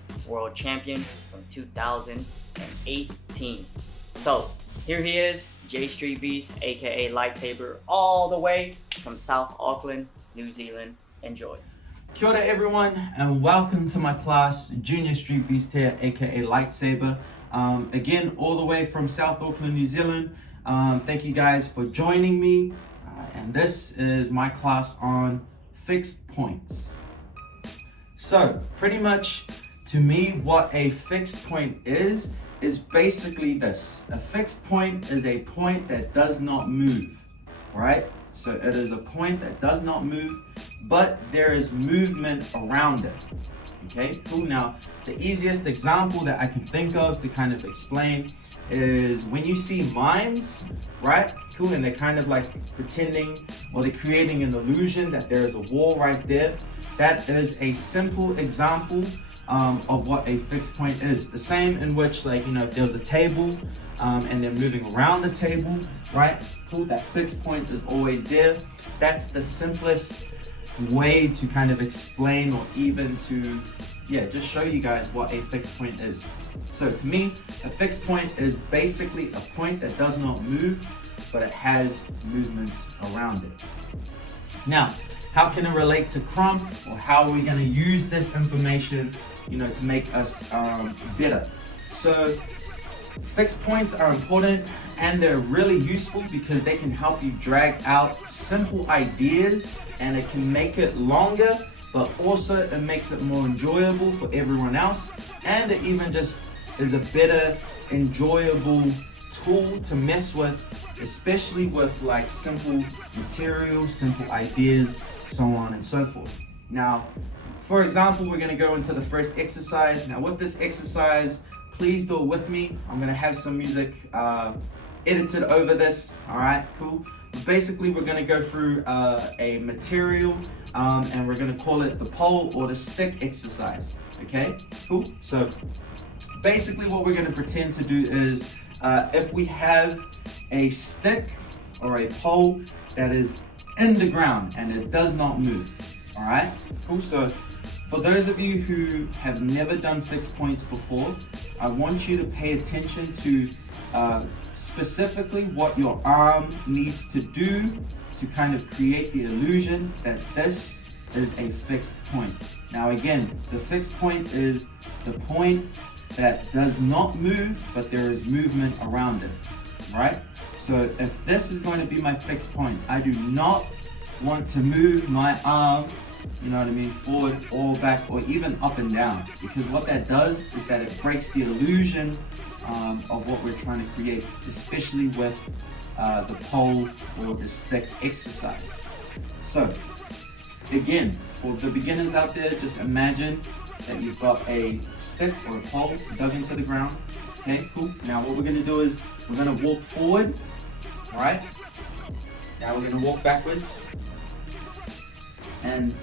Guinness World Champion from 2018. So here he is, J Street Beast, aka Lightsaber, all the way from South Auckland, New Zealand. Enjoy. Kia ora everyone, and welcome to my class. Junior Street Beast here, aka Lightsaber. Again, all the way from South Auckland, New Zealand. Thank you guys for joining me. And this is my class on fixed points. So pretty much to me, what a fixed point is basically this. A fixed point is a point that does not move, right? So it is a point that does not move, but there is movement around it. Okay, cool. Now, the easiest example that I can think of to kind of explain is when you see mimes, right? Cool, and they're kind of like pretending, or they're creating an illusion that there is a wall right there. That is a simple example of what a fixed point is. The same in which, like, you know, if there's a table and they're moving around the table, right? Cool, that fixed point is always there. That's the simplest way to kind of explain, or even to, just show you guys what a fixed point is. So to me, a fixed point is basically a point that does not move, but it has movements around it. Now, how can it relate to KRUMP, or how are we going to use this information, you know, to make us better? So fixed points are important, and they're really useful because they can help you drag out simple ideas, and it can make it longer, but also it makes it more enjoyable for everyone else, and it even just is a better, enjoyable tool to mess with, especially with like simple materials, simple ideas, so on and so forth. Now, for example, we're going to go into the first exercise. Now with this exercise, please do it with me. I'm going to have some music edited over this. All right, cool. Basically, we're going to go through a material and we're going to call it the pole or the stick exercise. Okay, cool. So basically what we're going to pretend to do is if we have a stick or a pole that is in the ground and it does not move. All right, cool. So for those of you who have never done fixed points before, I want you to pay attention to specifically what your arm needs to do to kind of create the illusion that this is a fixed point. Now again, the fixed point is the point that does not move, but there is movement around it, right? So if this is going to be my fixed point, I do not want to move my arm, you know what I mean, forward or back or even up and down, because what that does is that it breaks the illusion of what we're trying to create, especially with the pole or the stick exercise. So again, for the beginners out there, just imagine that you've got a stick or a pole dug into the ground. Okay, cool. Now what we're going to do is we're going to walk forward. All right. Now we're going to walk backwards. And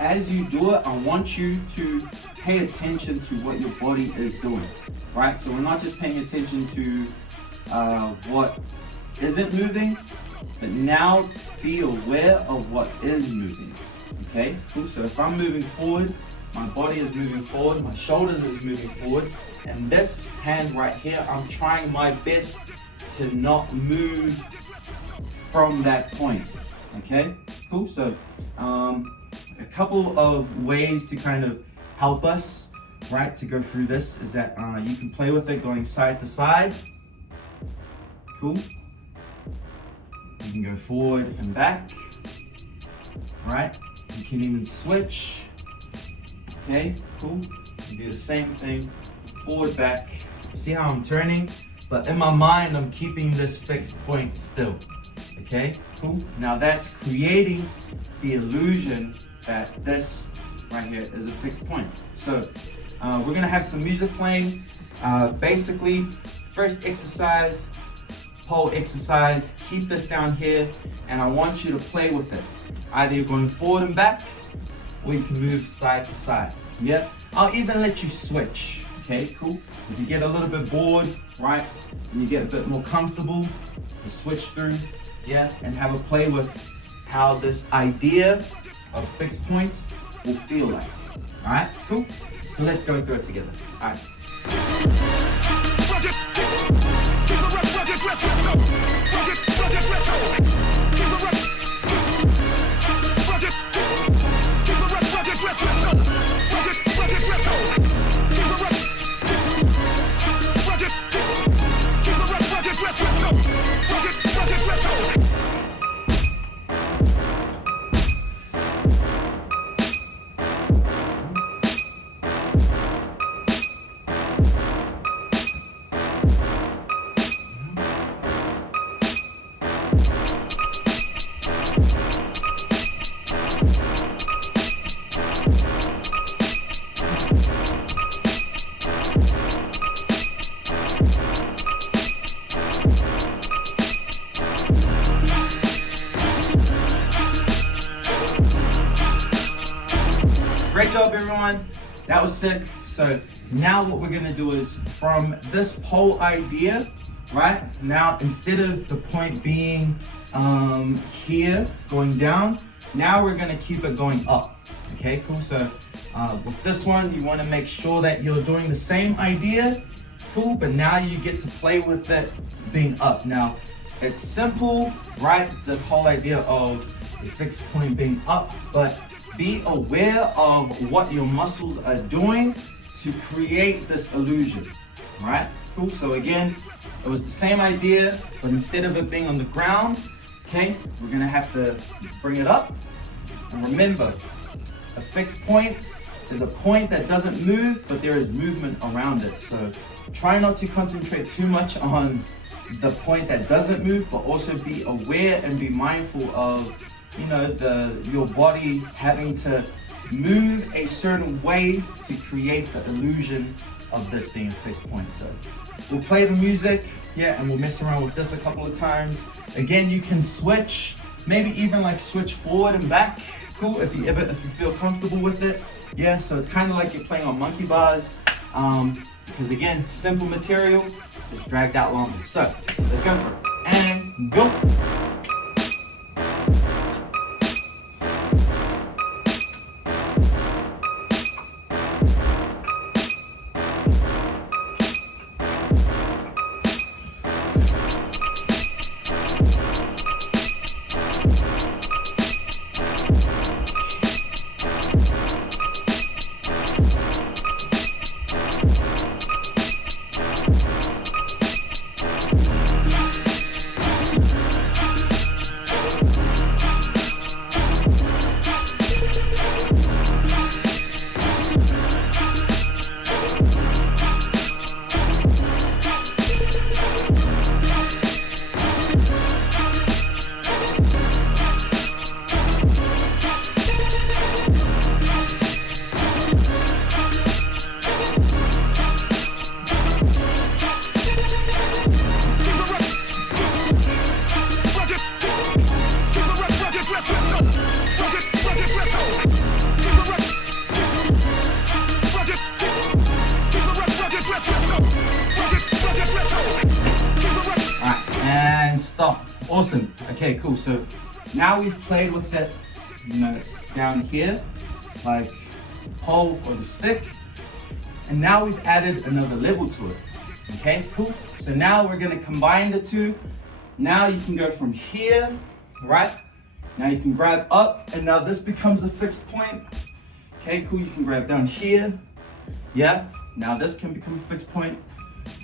as you do it, I want you to pay attention to what your body is doing. Right? So we're not just paying attention to what isn't moving, but now be aware of what is moving. Okay, cool. So if I'm moving forward, my body is moving forward, my shoulders is moving forward, and this hand right here, I'm trying my best to not move from that point. Okay, cool. So a couple of ways to kind of help us, right, to go through this is that you can play with it going side to side. Cool. You can go forward and back. Right. You can even switch. Okay, cool. You do the same thing, forward, back. See how I'm turning? But in my mind, I'm keeping this fixed point still. Okay, cool. Now that's creating the illusion that this right here is a fixed point. So we're gonna have some music playing. Basically, first exercise, pole exercise, keep this down here, and I want you to play with it. Either you're going forward and back, or you can move side to side. Yeah, I'll even let you switch. Okay, cool. If you get a little bit bored, right, and you get a bit more comfortable, you switch through, yeah, and have a play with how this idea of fixed points will feel like. All right, cool. So let's go through it together. All right. Great job, everyone. That was sick. So now what we're gonna do is from this pole idea, right? Now instead of the point being here going down, now we're gonna keep it going up. Okay, cool. So with this one, you want to make sure that you're doing the same idea. Cool, but now you get to play with it being up. Now it's simple, right? This whole idea of a fixed point being up, but be aware of what your muscles are doing to create this illusion, right? Cool, so again, it was the same idea, but instead of it being on the ground, okay, we're gonna have to bring it up. And remember, a fixed point is a point that doesn't move, but there is movement around it. So try not to concentrate too much on the point that doesn't move, but also be aware and be mindful of, you know, your body having to move a certain way to create the illusion of this being a fixed point. So we'll play the music, yeah, and we'll mess around with this a couple of times. Again, you can switch, maybe even like switch forward and back. Cool, if you feel comfortable with it. Yeah, so it's kind of like you're playing on monkey bars. Because again, simple material, just dragged out longer. So let's go for it. And go. Stop. Awesome. Okay, cool. So now we've played with it, you know, down here, like the pole or the stick. And now we've added another level to it. Okay, cool. So now we're gonna combine the two. Now you can go from here, right? Now you can grab up, and now this becomes a fixed point. Okay, cool. You can grab down here. Yeah. Now this can become a fixed point,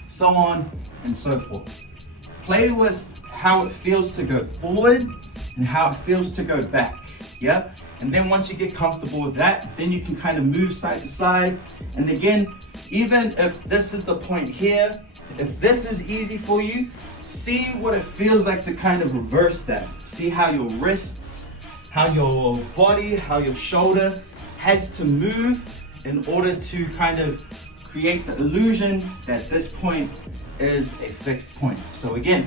so on and so forth. Play with how it feels to go forward and how it feels to go back, yeah? And then once you get comfortable with that, then you can kind of move side to side. And again, even if this is the point here, if this is easy for you, see what it feels like to kind of reverse that. See how your wrists, how your body, how your shoulder has to move in order to kind of create the illusion that this point is a fixed point. So again,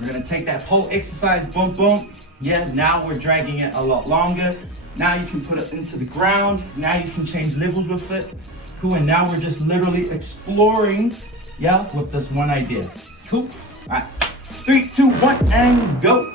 we're gonna take that pole exercise, boom, boom. Yeah, now we're dragging it a lot longer. Now you can put it into the ground. Now you can change levels with it. Cool, and now we're just literally exploring, yeah, with this one idea. Cool, all right. 3, 2, 1, and go.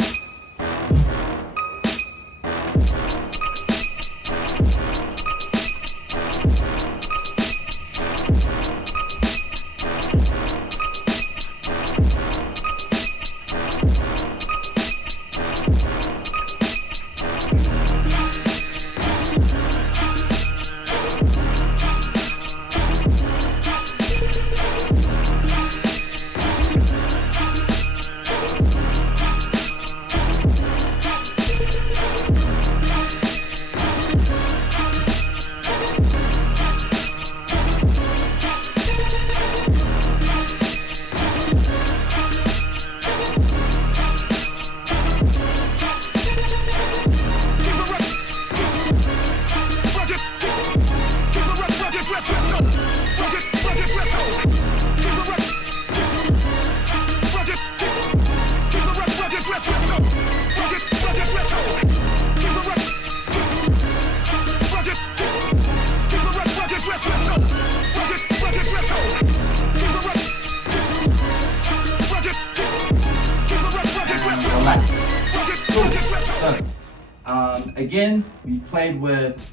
again, we played with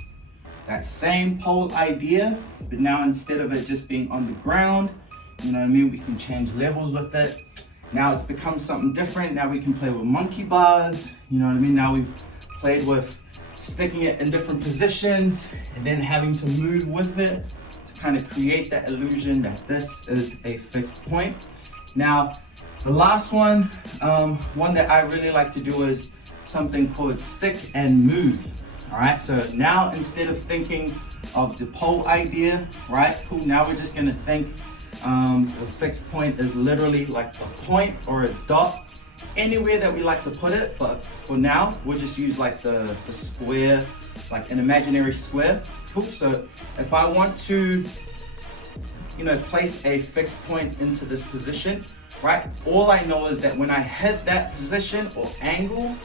that same pole idea, but now instead of it just being on the ground, you know what I mean, we can change levels with it. Now it's become something different. Now we can play with monkey bars, you know what I mean? Now we've played with sticking it in different positions and then having to move with it to kind of create that illusion that this is a fixed point. Now, the last one, one that I really like to do is something called stick and move. All right, so now instead of thinking of the pole idea, right, cool, now we're just gonna think the fixed point is literally like a point or a dot, anywhere that we like to put it, but for now, we'll just use like the square, like an imaginary square. Cool, so if I want to, you know, place a fixed point into this position, right, all I know is that when I hit that position or angle,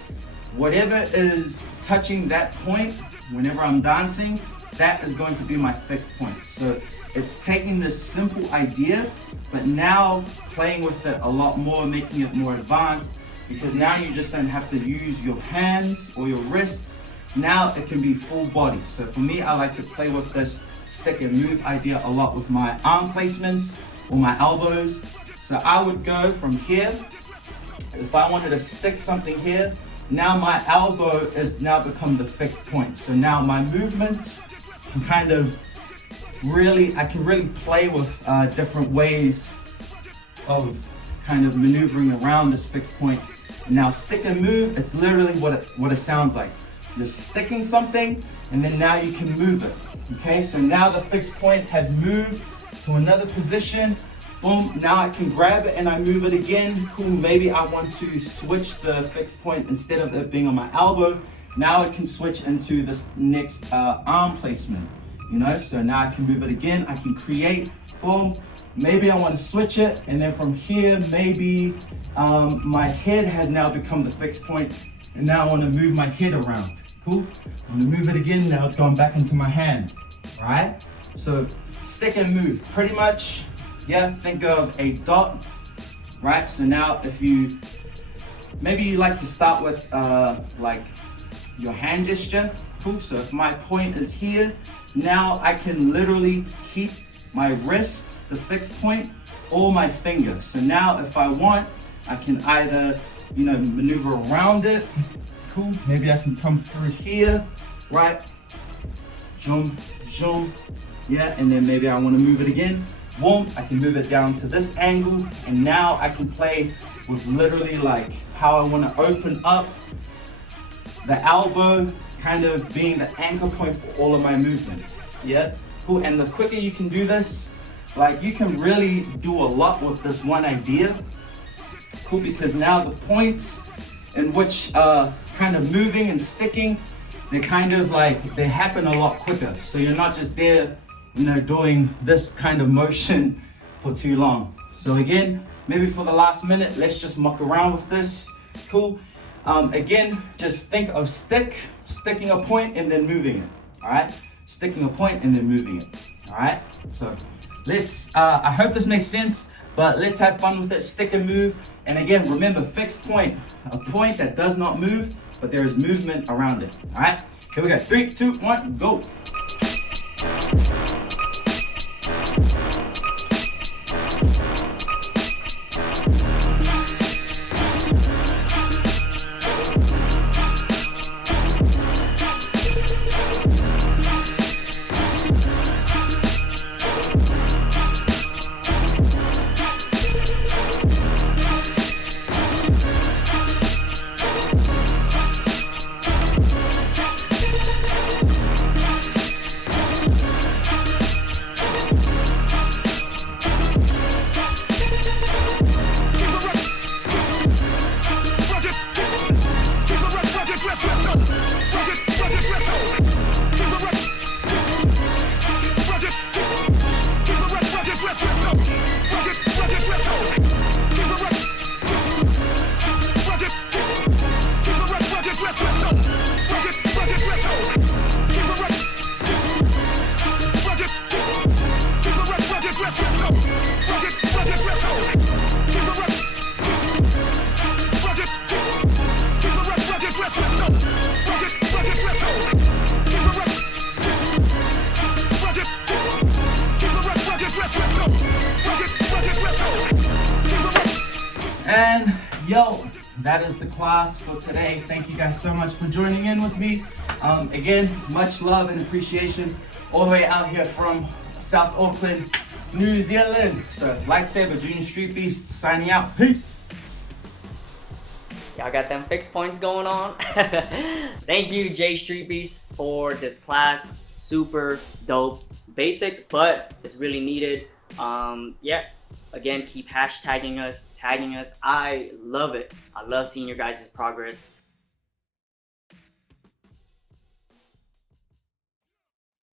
whatever is touching that point, whenever I'm dancing, that is going to be my fixed point. So it's taking this simple idea, but now playing with it a lot more, making it more advanced, because now you just don't have to use your hands or your wrists. Now it can be full body. So for me, I like to play with this stick and move idea a lot with my arm placements or my elbows. So I would go from here. If I wanted to stick something here, now my elbow is now become the fixed point. So now my movements can kind of I can really play with different ways of kind of maneuvering around this fixed point. Now stick and move, it's literally what it sounds like. You're sticking something and then now you can move it. Okay, so now the fixed point has moved to another position. Boom, now I can grab it and I move it again. Cool, maybe I want to switch the fixed point instead of it being on my elbow. Now it can switch into this next arm placement, you know? So now I can move it again, I can create, boom. Maybe I want to switch it, and then from here, maybe my head has now become the fixed point, and now I want to move my head around. Cool, I'm gonna move it again, now it's going back into my hand, right? So stick and move, pretty much. Yeah, think of a dot, right? So now if you, maybe you like to start with like your hand gesture. Cool, so if my point is here, now I can literally keep my wrists, the fixed point, or my finger. So now if I want, I can either, you know, maneuver around it. Cool, maybe I can come through here, right? Zoom, zoom, yeah, and then maybe I want to move it again. Boom, I can move it down to this angle, and now I can play with literally like how I want to open up the elbow, kind of being the anchor point for all of my movement. Yeah, cool, and the quicker you can do this, like you can really do a lot with this one idea. Cool, because now the points in which kind of moving and sticking, they kind of like, they happen a lot quicker. So you're not just there, you know, doing this kind of motion for too long. So again, maybe for the last minute, let's just muck around with this. Cool. Again, just think of sticking a point and then moving it. All right, sticking a point and then moving it. All right, so let's, I hope this makes sense, but let's have fun with it, stick and move. And again, remember, fixed point, a point that does not move, but there is movement around it. All right, here we go, 3, 2, 1, go. And yo, that is the class for today. Thank you guys so much for joining in with me. Again, much love and appreciation all the way out here from South Auckland, New Zealand. So Lightsaber, Junior Street Beast, signing out. Peace. Y'all got them fixed points going on. Thank you, J Street Beast, for this class. Super dope. Basic, but it's really needed. Yeah. Again, keep hashtagging us, tagging us. I love it. I love seeing your guys' progress.